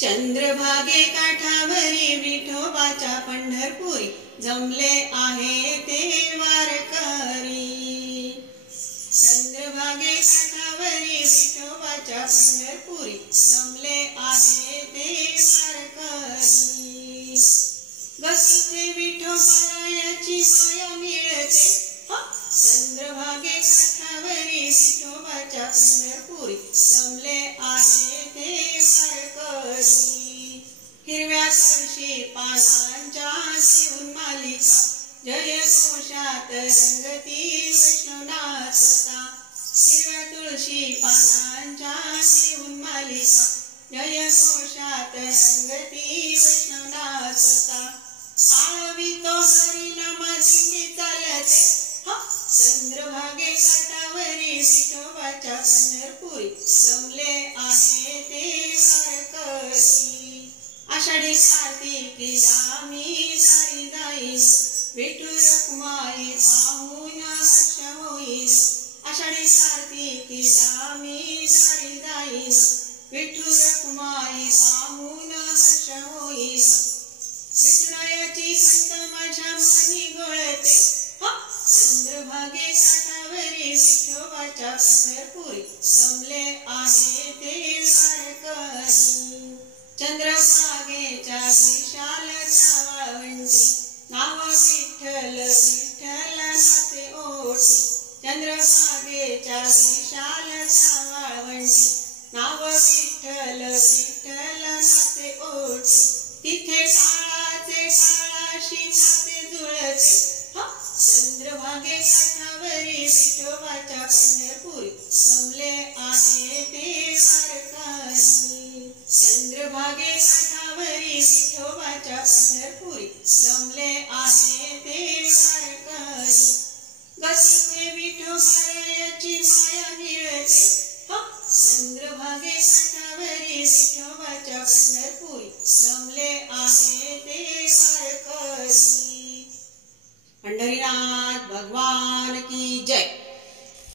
चंद्रभागे काठावरी विठोबाच्या पंढरपुरी जमले आहे ते वारकरी। चंद्रभागे काठावरी विठोबाच्या पंढरपुरी जमले आहे ते वारकरी। गतीचे विठोबारायाची माया मिळते, चंद्रभागे काठावरी विठोबाच्या पंढरपुरी जमले आहे ते वारकरी। हिरव्या तुळशी पानांच्या देऊन मालिका जय घोषात रंगती वैष्णवनाथता। हिरव्या तुळशी पानांच्या देऊन मालिका जय घोषात रंगती वैष्णवनाथता। आळवितो हरिनामा दिंडी चालते, चंद्रभागे काठावरी विठोबाच्या पंढरपुरी जमले आहे ते वारकरी। आषाढी कार्तिकीला मी दारी जाईन, विठू रखुमाई पाहून हर्ष होईल। आषाढी कार्तिकीला मी दारी जाईन, विठू रखुमाई पाहून हर्ष होईल। विठुरायाची खंत माझ्या मनी गळते, चंद्रभागे काठावरी विठोबाच्या पंढरपुरी जमले आहे ते वारकरी। चंद्रभागेच्या विशाल वाळवंटी नाव विठ्ठल विठ्ठल नाचे ओठी। चंद्रभागेच्या विशाल वाळवंटी नाव विठ्ठल विठ्ठल नाचे ओठी। तिथे काळाचे काळाशी नाते जुळते, चंद्रभागे काठावरी विठोबाच्या पंढरपुरी जमले आहे ते वारकरी। चंद्रभागे काठावरी विठोबाच्या पंढरपुरी जमले आहे ते वारकरी। गतीचे विठोबारायाची माया मिळते, चंद्रभागे काठावरी विठोबाच्या पंढरपुरी जमले आहे ते वारकरी। पंढरीनाथ भगवान